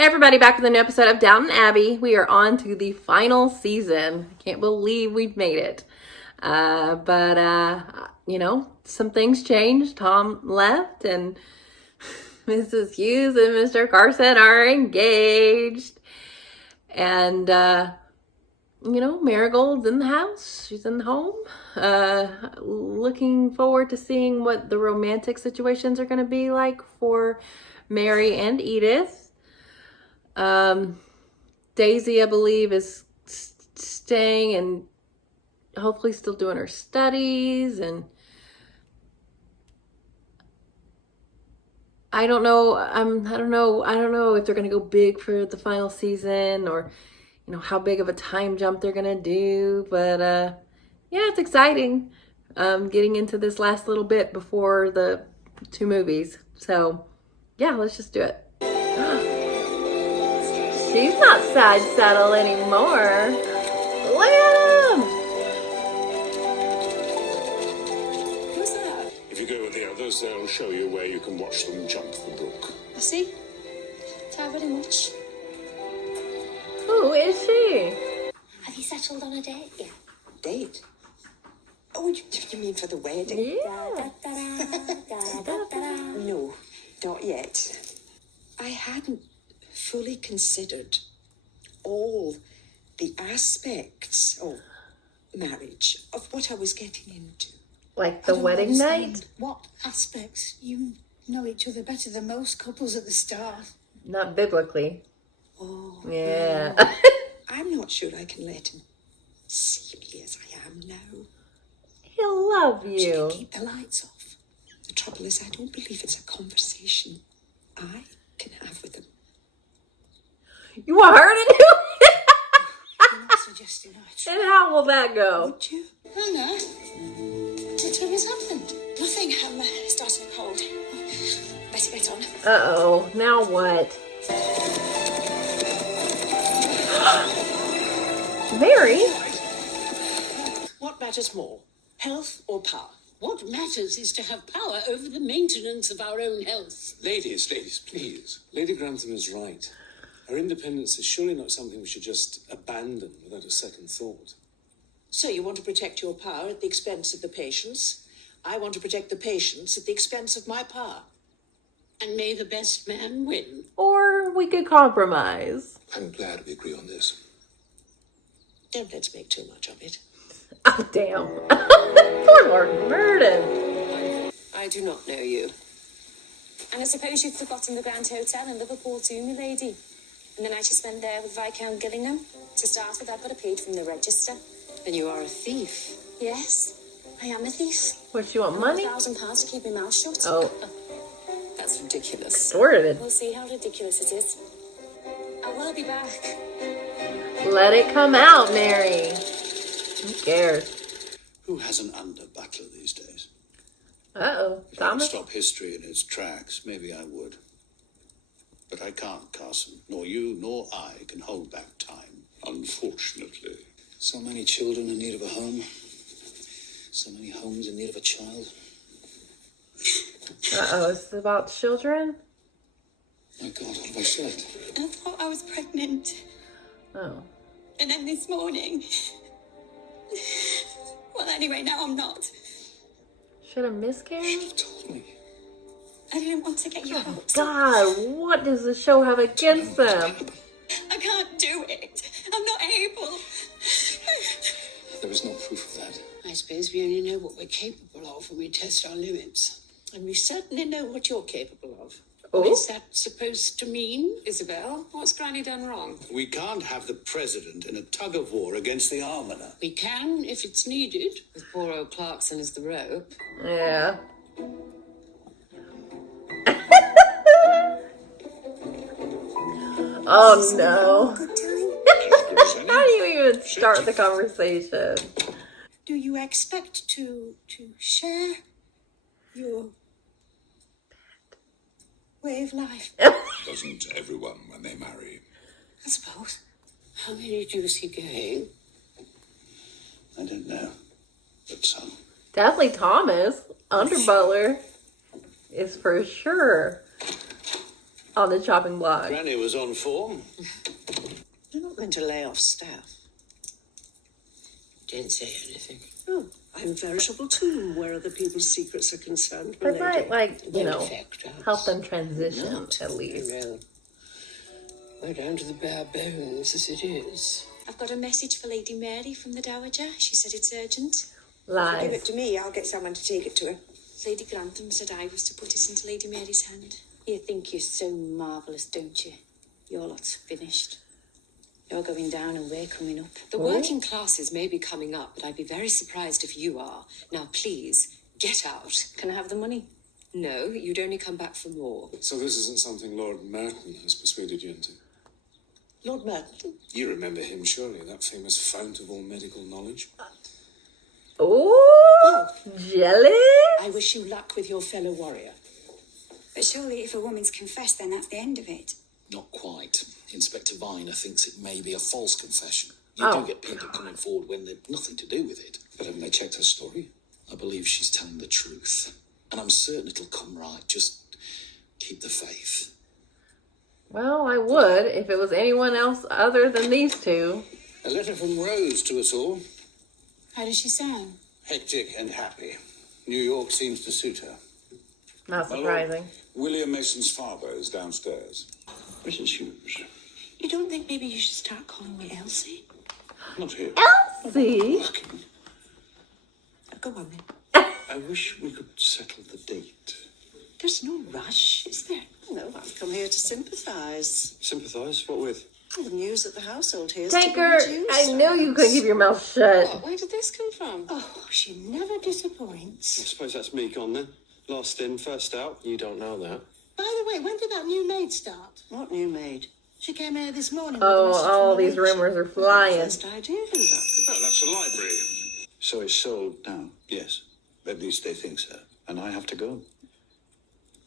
Hey everybody, back with a new episode of Downton Abbey. We are on to the final season. I can't believe we've made it. Some things changed. Tom left and Mrs. Hughes and Mr. Carson are engaged. And, Marigold's in the house. She's in the home. Looking forward to seeing what the romantic situations are going to be like for Mary and Edith. Daisy, I believe, is staying and hopefully still doing her studies, and I don't know if they're going to go big for the final season or, how big of a time jump they're going to do, but, it's exciting, getting into this last little bit before the 2 movies. So, yeah, let's just do it. She's not side saddle anymore. Look at him! Who's that? If you go with the others, they'll show you where you can watch them jump the brook. I see. Thank you very much. Who is she? Have you settled on a date yet? Date? Oh, you mean for the wedding? Yeah. No, not yet. I hadn't fully considered all the aspects of marriage, of what I was getting into. Like the wedding night? What aspects? You know each other better than most couples at the start. Not biblically. Oh, Yeah. I'm not sure I can let him see me as I am now. He'll love Should you you. keep the lights off? The trouble is, I don't believe it's a conversation I can have with him. You want her to do it? You're not suggesting I try. And how will that go? Would you? Oh no. Nothing has happened. Nothing. I'm starting a cold. Better get on. Uh-oh. Now what? Mary? What matters more, health or power? What matters is to have power over the maintenance of our own health. Ladies, please. Lady Grantham is right. Our independence is surely not something we should just abandon without a second thought. So you want to protect your power at the expense of the patients. I want to protect the patients at the expense of my power. And may the best man win. Or we could compromise. I'm glad we agree on this. Don't let's make too much of it. Oh, damn. Poor Lord Murden. I do not know you. And I suppose you've forgotten the Grand Hotel in Liverpool too, my lady. And the night you spent there with Viscount Gillingham. To start with, I got a paid from the register. Then you are a thief. Yes, I am a thief. What, you want money? £1,000 to keep my mouth shut. Oh, That's ridiculous. extorted. We'll see how ridiculous it is. I will be back. Let it come out, Mary. Who cares? Who has an under-butler these days? Uh-oh. If I could Thomas? stop history in its tracks, maybe I would. But I can't, Carson. Nor you nor I can hold back time, unfortunately. So many children in need of a home. So many homes in need of a child. Uh-oh. Is this about children? My God, what have I said? I thought I was pregnant. Oh. And then this morning... Well, anyway, now I'm not. Should have miscarried? You've told me. I didn't want to get you out. God, what does the show have against them? I can't do it. I'm not able. There is no proof of that. I suppose we only know what we're capable of when we test our limits. And we certainly know what you're capable of. What Oh? is that supposed to mean? Isabel, what's Granny done wrong? We can't have the president in a tug-of-war against the almoner. We can if it's needed. With poor old Clarkson as the rope. Yeah. Oh, no. How do you even start the conversation? Do you expect to share your way of life? Doesn't everyone when they marry? I suppose. How many do you see going? I don't know. But some. Definitely Thomas. Under butler is for sure. on the chopping block. Granny was on form. You're not going to lay off staff. Didn't say anything. Oh, I'm veritable tomb where other people's secrets are concerned. They might, like, you know, Affect us. help them transition Not. at least. Well, we're down to the bare bones as it is. I've got a message for Lady Mary from the Dowager. She said it's urgent. Give Lies. it to me, I'll get someone to take it to her. Lady Grantham said I was to put it into Lady Mary's hand. You think you're so marvellous, don't you? Your lot's finished. You're going down and we're coming up. The working classes may be coming up, but I'd be very surprised if you are. Now, please, get out. Can I have the money? No, you'd only come back for more. So this isn't something Lord Merton has persuaded you into? Lord Merton? You remember him, surely, that famous fount of all medical knowledge? Oh, jelly? I wish you luck with your fellow warrior. But surely if a woman's confessed, then that's the end of it. Not quite. Inspector Viner thinks it may be a false confession. You Oh. do get people coming forward when they've nothing to do with it. But haven't they checked her story? I believe she's telling the truth. And I'm certain it'll come right. Just keep the faith. Well, I would if it was anyone else other than these two. A letter from Rose to us all. How does she sound? Hectic and happy. New York seems to suit her. Not surprising. William Mason's father is downstairs. Mrs. Hughes. You don't think maybe you should start calling me Elsie? Not here. See? Working. Go on then. I wish we could settle the date. There's no rush, is there? No, I've come here to sympathise. Sympathise? What with? Well, the news at the household here is Tanker, to be reduced. I knew you couldn't keep your mouth shut. Where did this come from? Oh, she never disappoints. I suppose that's me gone then. Last in, first out. You don't know that. By the way, when did that new maid start? What new maid? She came here this morning. Oh, with a message all from these the witch. rumors are flying. First idea who that could be. That's the library. So it's sold now? Yes. At least they think so. And I have to go.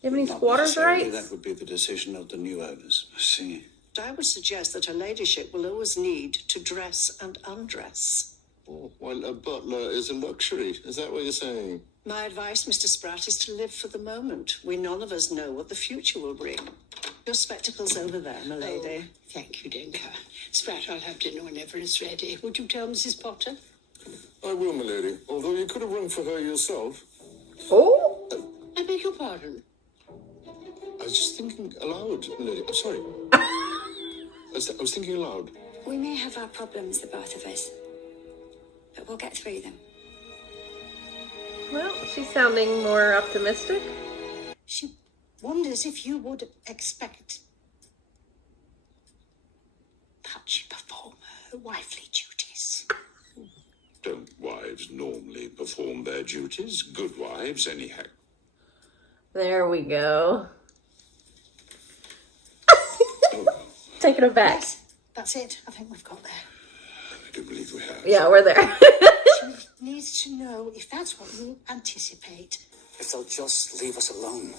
You have any Not squatters' necessarily. rights? That would be the decision of the new owners. I see. I would suggest that her ladyship will always need to dress and undress. Oh, well, a butler is a luxury. Is that what you're saying? My advice, Mr. Spratt, is to live for the moment. We none of us know what the future will bring. Your spectacles over there, my lady. Thank you, Denker. Spratt, I'll have dinner whenever it's ready. Would you tell Mrs. Potter? I will, my lady. Although you could have rung for her yourself. Oh, I beg your pardon. I was just thinking aloud, my lady. I'm sorry. I was thinking aloud. We may have our problems, the both of us, but we'll get through them. well, she's sounding more optimistic. She wonders if you would expect that she perform her wifely duties. Don't wives normally perform their duties? Good wives, anyhow. There we go. Oh, Taking it back. Yes, that's it. I think we've got there. I do believe we have. Yeah, we're there. She needs to know if that's what you anticipate. If they'll just leave us alone.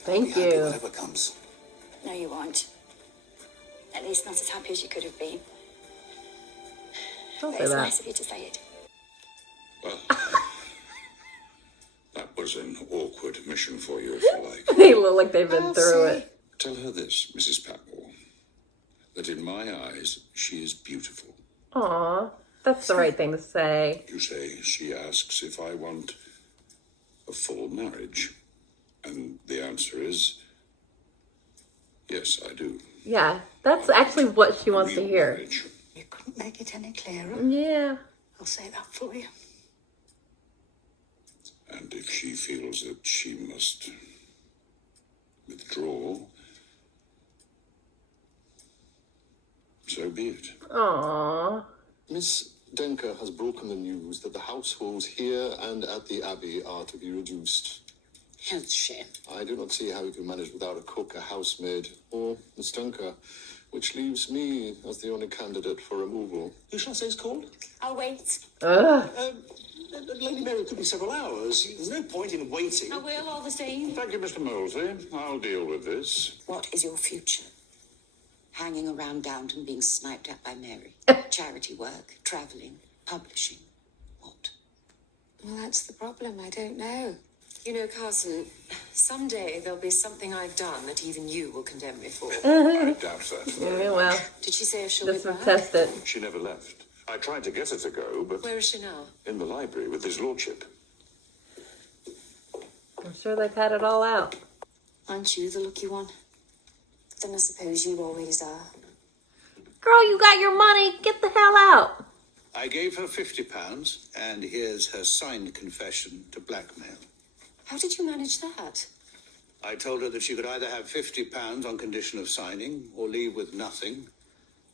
Thank Be happy you. whatever comes. No, you won't. At least not as happy as you could have been. Don't But say it's that. nice of you to say it. Well, that was an awkward mission for you, if you like. They look like they've been through it. Tell her this, Mrs. Patmore, that in my eyes, she is beautiful. Aw, that's the right thing to say. You say she asks if I want a full marriage. And the answer is, yes, I do. Yeah, that's actually what she wants to Real hear. marriage. You couldn't make it any clearer. Yeah. I'll say that for you. And if she feels that she must withdraw, so be it. Aw. Miss Denker has broken the news that the households here and at the Abbey are to be reduced. Health share. I do not see how we can manage without a cook, a housemaid, or Miss Denker, which leaves me as the only candidate for removal. Who shall I say is called? I'll wait. Ugh. Lady Mary, it could be several hours. There's no point in waiting. I will all the same. Thank you, Mr. Molesley. I'll deal with this. What is your future? Hanging around Downton being sniped at by Mary? Charity work, travelling, publishing. What? Well, that's the problem. I don't know. You know, Carson, someday there'll be something I've done that even you will condemn me for. I doubt that. Yeah, well, Did she say if she'll this be will back? test it. She never left. I tried to get her to go, but Where is she now? in the library with his lordship. I'm sure they've had it all out. Aren't you the lucky one? Then I suppose you always are. Girl, you got your money. Get the hell out. I gave her £50, and here's her signed confession to blackmail. How did you manage that? I told her that she could either have £50 on condition of signing, or leave with nothing,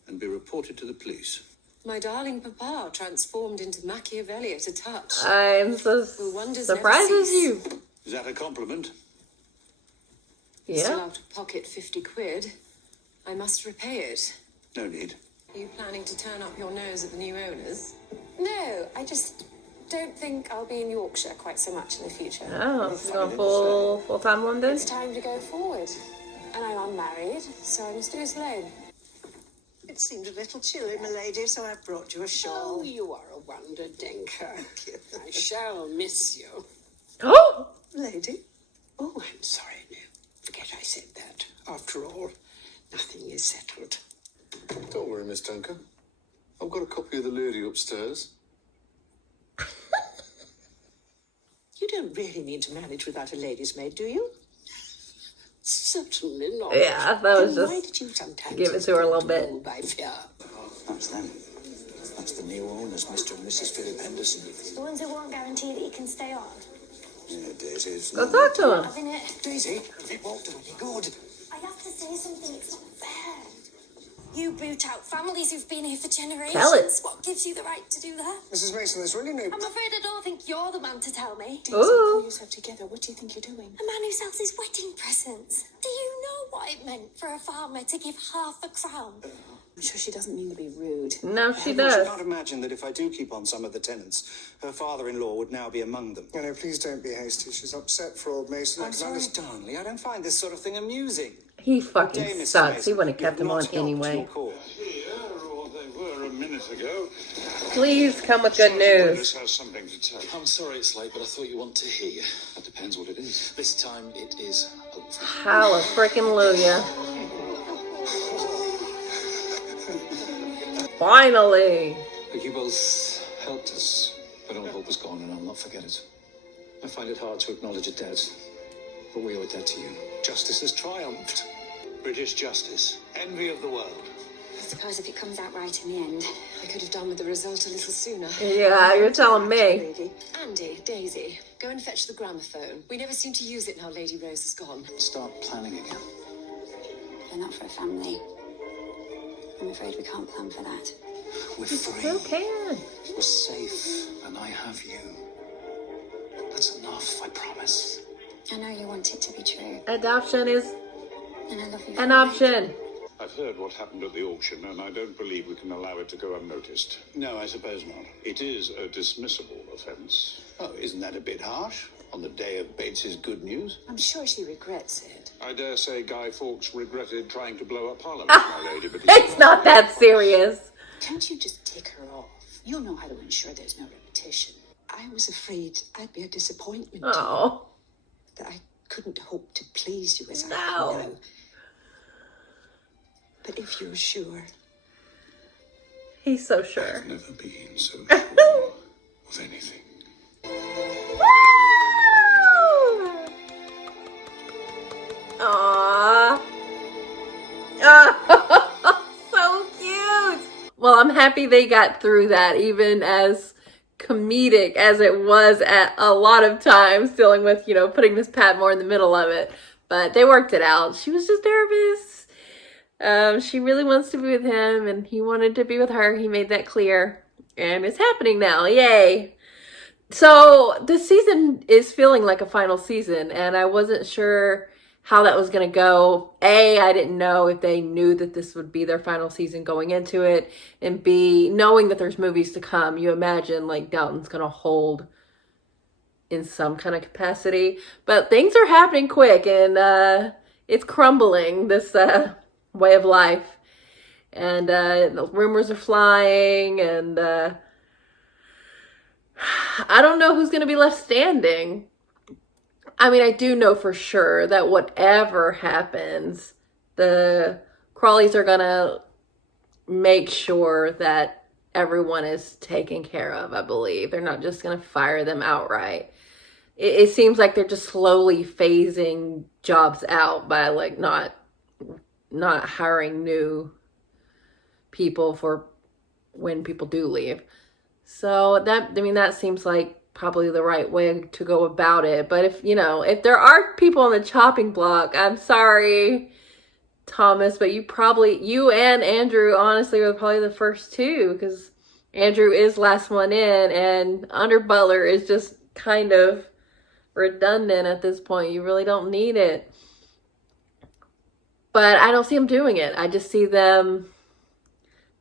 and be reported to the police. My darling papa transformed into Machiavelli at a touch. I'm so Well, wonders surprised never with you. cease. Is that a compliment? Still Yeah. out of pocket 50 quid. I must repay it. No need. Are you planning to turn up your nose at the new owners? No, I just don't think I'll be in Yorkshire quite so much in the future. Oh, she's going full-time London? It's time to go forward. And I'm unmarried, so I must do it alone. It seemed a little chilly, my lady, so I brought you a shawl. Oh, you are a wonder, Denker. I shall miss you. Oh! Lady? Oh, I'm sorry, no. Forget I said that. After all, nothing is settled. Don't worry, Miss Duncan. I've got a copy of the lady upstairs. You don't really mean to manage without a lady's maid, do you? Certainly not. Yeah, that was Then why just did you sometimes give it to her a little bit. rule by fear? That's them. That's the new owners, Mr. and Mrs. Philip Henderson. The ones who won't guarantee that you can stay on. Yeah, Daisy's. Go talk to him. Having it. Daisy, it won't do any good. I have to say something. It's not fair. You boot out families who've been here for generations. Tell it. What gives you the right to do that? Mrs. Mason, there's really no... I'm afraid I don't think you're the man to tell me. Daisy, Ooh. pull yourself together. What do you think you're doing? A man who sells his wedding presents. Do you know what it meant for a farmer to give £half a £1? I'm sure she doesn't mean to be rude. No, she I does. can't imagine that if I do keep on some of the tenants, her father-in-law would now be among them. No, please don't be hasty. She's upset for old Mason. I'm sorry, Darnley. I don't find this sort of thing amusing. He Good day, fucking Mrs. sucks. He Mason. wouldn't have kept You've him on not helped anyway. your cause. Or they were a minute ago. Please come with good news. has something to tell. I'm sorry it's late, but I thought you wanted to hear. That depends what it is. This time it is over. Hallelujah. Finally. But you both helped us, but all hope is gone, and I'll not forget it. I find it hard to acknowledge a debt, but we owe a debt to you. Justice has triumphed. British justice. Envy of the world. I suppose if it comes out right in the end. I could have done with the result a little sooner. Yeah, you're telling me. Lady. Andy, Daisy, go and fetch the gramophone. We never seem to use it now Lady Rose is gone. Start planning again. They're not for a family. I'm afraid we can't plan for that. We're free. Still can. We're safe, and I have you. That's enough, I promise. I know you want it to be true, Adoption is and I love you. an for it. option. I've heard what happened at the auction, and I don't believe we can allow it to go unnoticed. No, I suppose not. It is a dismissible offence. Oh, isn't that a bit harsh? On the day of Bates's good news? I'm sure she regrets it. I dare say Guy Fawkes regretted trying to blow up Parliament, my lady, but It's not that serious. Can't you just take her off? You'll know how to ensure there's no repetition. I was afraid I'd be a disappointment to you, Oh, that I couldn't hope to please you as I No. have now. But if you're sure, he's so sure. never been so sure of anything. Aww. So cute. Well, I'm happy they got through that, even as comedic as it was at a lot of times, dealing with, putting Miss Patmore in the middle of it. But they worked it out. She was just nervous. She really wants to be with him, and he wanted to be with her. He made that clear. And it's happening now. Yay. So this season is feeling like a final season, and I wasn't sure how that was going to go. A, I didn't know if they knew that this would be their final season going into it. And B, knowing that there's movies to come, you imagine like Downton's going to hold in some kind of capacity. But things are happening quick, and it's crumbling, this way of life. And the rumors are flying, and I don't know who's going to be left standing. I mean, I do know for sure that whatever happens, the Crawleys are gonna make sure that everyone is taken care of, I believe. They're not just gonna fire them outright. It seems like they're just slowly phasing jobs out by like not hiring new people for when people do leave. So that seems like probably the right way to go about it. But if there are people on the chopping block, I'm sorry, Thomas, but you and Andrew honestly were probably the first two, because Andrew is last one in, and under Butler is just kind of redundant at this point. You really don't need it. But I don't see them doing it. I just see them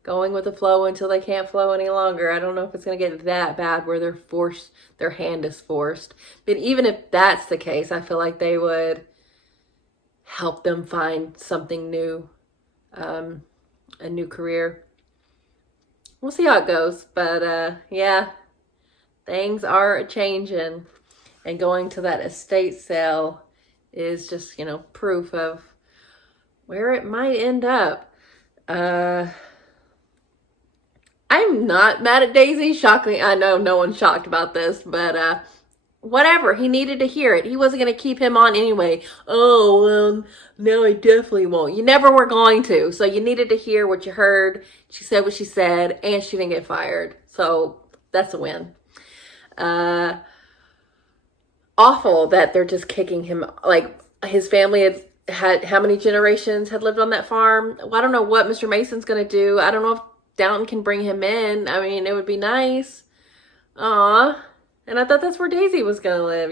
going with the flow until they can't flow any longer. I don't know if it's going to get that bad where their hand is forced. But even if that's the case, I feel like they would help them find something new, a new career. We'll see how it goes. But yeah, things are changing. And going to that estate sale is just, proof of where it might end up. I'm not mad at Daisy. Shocking. I know no one's shocked about this, but whatever. He needed to hear it. He wasn't going to keep him on anyway. Oh, well, no, I definitely won't. You never were going to. So you needed to hear what you heard. She said what she said, and she didn't get fired. So that's a win. Awful that they're just kicking him. Like, his family had how many generations had lived on that farm? Well, I don't know what Mr. Mason's going to do. I don't know if Downton can bring him in. I mean, it would be nice. Aw. And I thought that's where Daisy was going to live,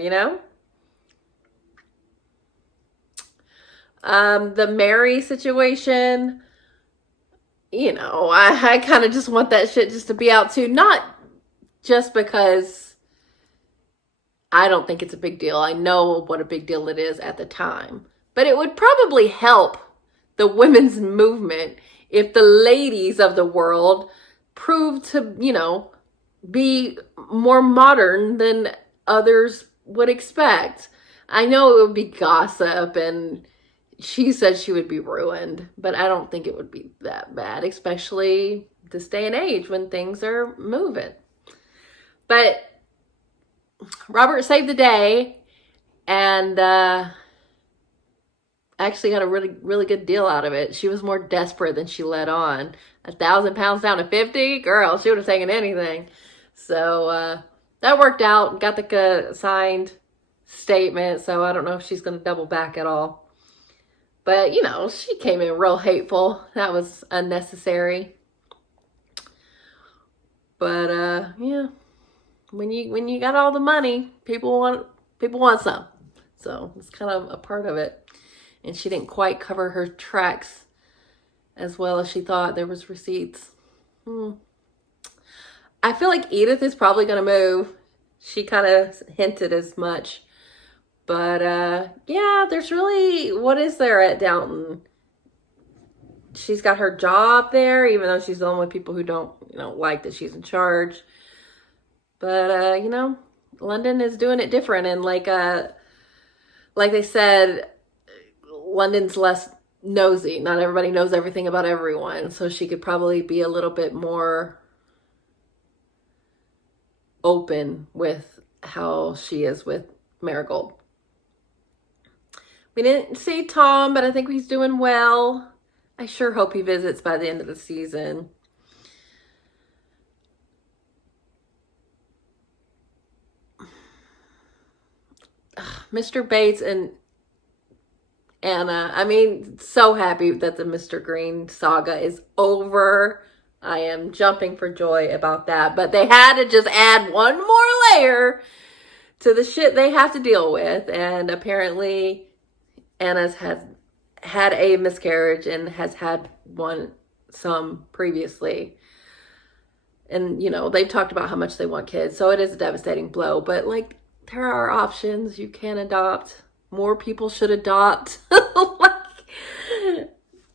The Mary situation, I kind of just want that shit just to be out too. Not just because I don't think it's a big deal. I know what a big deal it is at the time. But it would probably help the women's movement if the ladies of the world proved to, be more modern than others would expect. I know it would be gossip, and she said she would be ruined, but I don't think it would be that bad, especially this day and age when things are moving. But Robert saved the day, and actually got a really, really good deal out of it. She was more desperate than she let on. 1,000 pounds down to 50? Girl, she would have taken anything. So that worked out. Got the signed statement, so I don't know if she's going to double back at all. But, she came in real hateful. That was unnecessary. But, yeah. When you got all the money, people want some. So it's kind of a part of it. And she didn't quite cover her tracks as well as she thought. There was receipts. I feel like Edith is probably going to move. She kind of hinted as much. But, yeah, there's really, what is there at Downton? She's got her job there, even though she's dealing with people who don't, like that she's in charge. But, London is doing it different. And like they said, London's less nosy. Not everybody knows everything about everyone. So she could probably be a little bit more open with how she is with Marigold. We didn't see Tom, but I think he's doing well. I sure hope he visits by the end of the season. Mr. Bates and Anna. I mean, so happy that the Mr. Green saga is over. I am jumping for joy about that. But they had to just add one more layer to the shit they have to deal with. And apparently Anna's had a miscarriage and has had some previously. And, they've talked about how much they want kids. So it is a devastating blow. But, there are options. You can adopt. More people should adopt.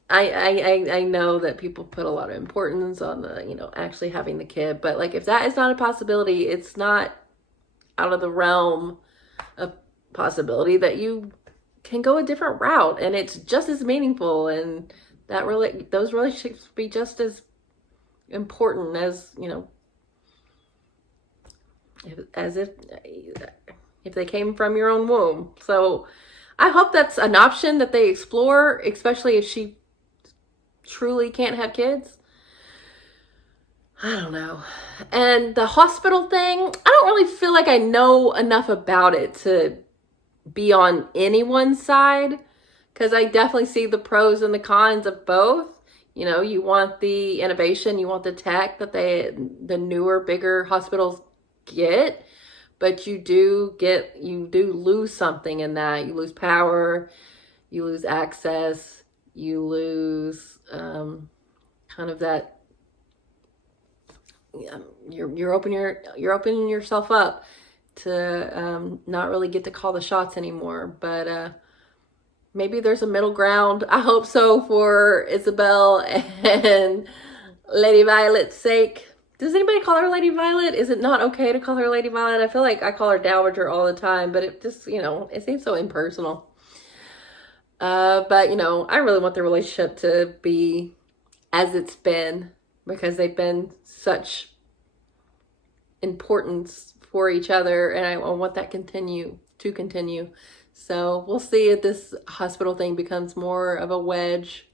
I know that people put a lot of importance on the, actually having the kid. But, if that is not a possibility, it's not out of the realm of possibility that you can go a different route and it's just as meaningful, and that really, those relationships be just as important as, you know, as if they came from your own womb. So I hope that's an option that they explore, especially if she truly can't have kids. I don't know. And the hospital thing, I don't really feel like I know enough about it to be on anyone's side, because I definitely see the pros and the cons of both. You know, you want the innovation, you want the tech that the newer, bigger hospitals get, but you do lose something in that. You lose power, you lose access, you lose kind of that. You're opening yourself up to not really get to call the shots anymore. But maybe there's a middle ground. I hope so for Isabel and Lady Violet's sake. Does anybody call her Lady Violet? Is it not okay to call her Lady Violet? I feel like I call her Dowager all the time, but it just, you know, it seems so impersonal. But, you know, I really want the relationship to be as it's been, because they've been such importance for each other, and I want that to continue. So we'll see if this hospital thing becomes more of a wedge.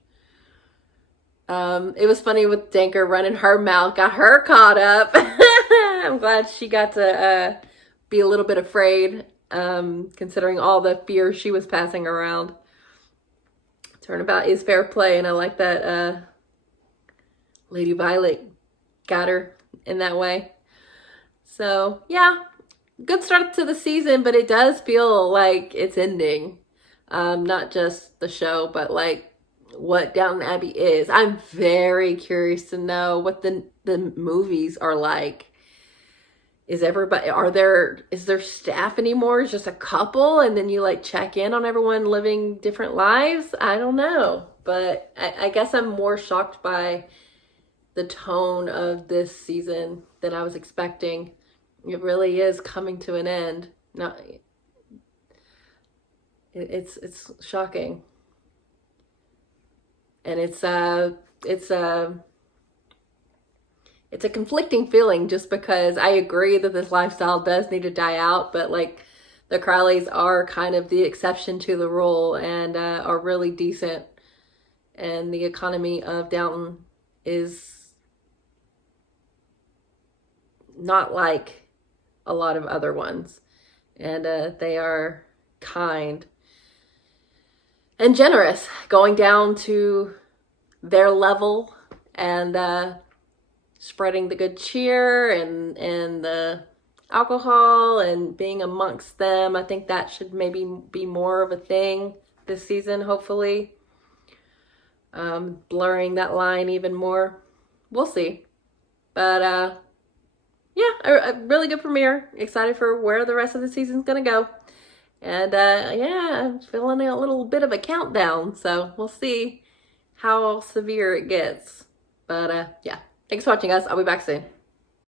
It was funny with Danker running her mouth, got her caught up. I'm glad she got to be a little bit afraid, considering all the fear she was passing around. Turnabout is fair play, and I like that Lady Violet got her in that way. So yeah, good start to the season, but it does feel like it's ending. Not just the show, but like what Downton Abbey is. I'm very curious to know what the movies are like. Is there staff anymore? It's just a couple, and then you like check in on everyone living different lives? I don't know, but I guess I'm more shocked by the tone of this season than I was expecting. It really is coming to an end. It's shocking. And it's a conflicting feeling, just because I agree that this lifestyle does need to die out, but like the Crowleys are kind of the exception to the rule, and are really decent. And the economy of Downton is not like a lot of other ones, and they are kind and generous, going down to their level and spreading the good cheer and the alcohol and being amongst them. I think that should maybe be more of a thing this season, hopefully. Blurring that line even more. We'll see. But yeah, a really good premiere. Excited for where the rest of the season's gonna go. And yeah, I'm feeling a little bit of a countdown, so we'll see how severe it gets. But yeah, thanks for watching, guys. I'll be back soon.